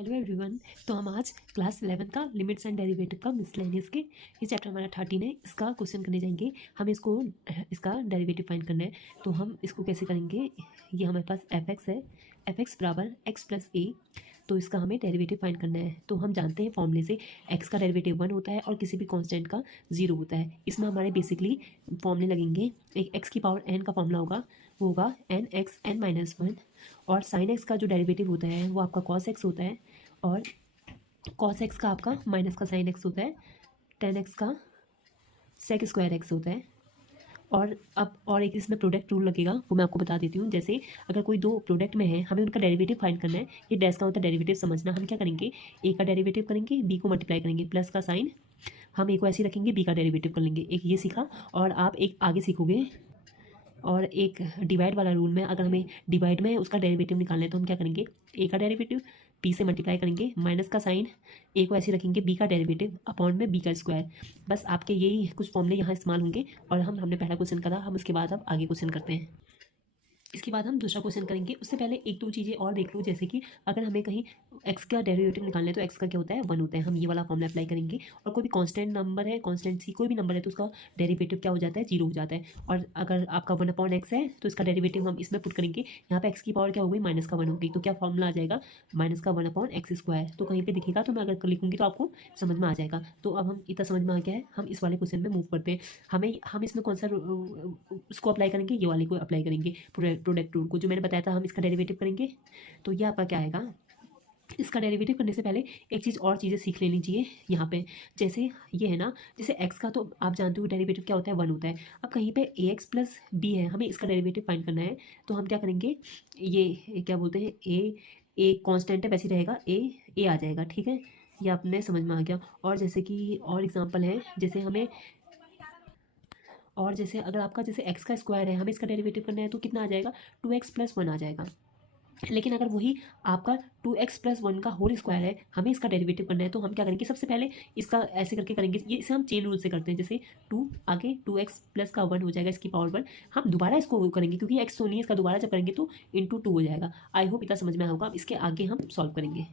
Hello everyone. तो हम आज क्लास 11 का लिमिट्स एंड डेरिवेटिव का मिसलेनियस के ये चैप्टर हमारा 13 है, इसका क्वेश्चन करने जाएंगे। हमें इसका डेरिवेटिव फाइंड करना है। तो हम इसको कैसे करेंगे, ये हमारे पास एफ एक्स है, एफ एक्स बराबर एक्स प्लस ए। तो इसका हमें डेरिवेटिव फाइंड करना है। तो हम जानते हैं फॉर्मूले से एक्स का डेरिवेटिव 1 होता है और किसी भी कांस्टेंट का 0 होता है। इसमें हमारे बेसिकली फॉर्मूले लगेंगे। एक एक्स की पावर n का फॉर्मूला होगा, वो होगा n x n minus one. और साइन एक्स का जो डेरिवेटिव होता है वो आपका कॉस एक्स होता है, और कॉस एक्स का आपका माइनस का साइन एक्स होता है, टेन एक्स का सेक स्क्वायर एक्स होता है। और एक इसमें प्रोडक्ट रूल लगेगा, वो मैं आपको बता देती हूँ। जैसे अगर कोई दो प्रोडक्ट में है, हमें उनका डेरिवेटिव फाइंड करना है। ये डैश का होता है डेरिवेटिव समझना। हम क्या करेंगे, ए का डेरिवेटिव करेंगे, बी को मल्टीप्लाई करेंगे, प्लस का साइन हम ए को ऐसे रखेंगे, बी का डेरिवेटिव कर लेंगे। एक ये सीखा, और आप एक आगे सीखोगे। और एक डिवाइड वाला रूल में अगर हमें डिवाइड में उसका डेरिवेटिव निकालना है तो हम क्या करेंगे, ए का डेरिवेटिव बी से मल्टीप्लाई करेंगे, माइनस का साइन ए को ऐसे रखेंगे, बी का डेरिवेटिव अपॉन में बी का स्क्वायर। बस आपके यही कुछ फॉर्मूले यहाँ इस्तेमाल होंगे। और हमने पहला क्वेश्चन करा, हम उसके बाद अब आगे क्वेश्चन करते हैं। इसके बाद हम दूसरा क्वेश्चन करेंगे। उससे पहले एक दो चीज़ें और देख लो, जैसे कि अगर हमें कहीं एक्स का डेरिवेटिव निकालना है तो एक्स का क्या होता है, 1 होता है। हम ये वाला फॉर्मूला अप्लाई करेंगे। और कोई भी कांस्टेंट नंबर है, कांस्टेंट सी कोई भी नंबर है, तो उसका डेरिवेटिव क्या हो जाता है, 0 हो जाता है। और अगर आपका 1/x है तो इसका डेरिवेटिव हम इसमें पुट करेंगे। यहाँ पे एक्स की पावर क्या हो गई, माइनस का 1 हो गई। तो क्या फॉर्मूला आ जाएगा, माइनस का 1/x स्क्वायर। तो कहीं पर दिखेगा तो मैं अगर लिखूँगी तो आपको समझ में आ जाएगा। तो अब हम इतना समझ में आ गया है, हम इस वाले क्वेश्चन में मूव करते हैं। हम इसमें कौन सा उसको अप्लाई करेंगे, ये वाले को अप्लाई करेंगे, प्रोडक्ट रूल को, जो मैंने बताया था। हम इसका डेरिवेटिव करेंगे तो ये आपका क्या आएगा। इसका डेरिवेटिव करने से पहले एक चीज़ और चीज़ें सीख लेनी चाहिए यहाँ पे। जैसे ये है ना, जैसे एक्स का तो आप जानते हो डेरिवेटिव क्या होता है, 1 होता है। अब कहीं पे ए एक्स प्लस बी है, हमें इसका डेरिवेटिव फाइंड करना है। तो हम क्या करेंगे, ये क्या बोलते हैं, ए कांस्टेंट है, वैसे ही रहेगा, ए आ जाएगा। ठीक है, ये आपने समझ में आ गया। और जैसे कि और एग्जाम्पल है, जैसे अगर आपका जैसे एक्स का स्क्वायर है, हमें इसका डेरिवेटिव करना है तो कितना आ जाएगा, 2x + 1 आ जाएगा। लेकिन अगर वही आपका 2x + 1 का होल स्क्वायर है, हमें इसका डेरिवेटिव करना है, तो हम क्या करेंगे, सबसे पहले इसका ऐसे करके करेंगे। ये इसे हम चेन रूल से करते हैं। जैसे 2 आगे 2x + का 1 हो जाएगा, इसकी पावर 1। हम दोबारा इसको करेंगे क्योंकि x तो नहीं है, इसका दोबारा जब करेंगे तो × 2 हो जाएगा। आई होप इतना समझ में आया होगा। अब इसके आगे हम सॉल्व करेंगे।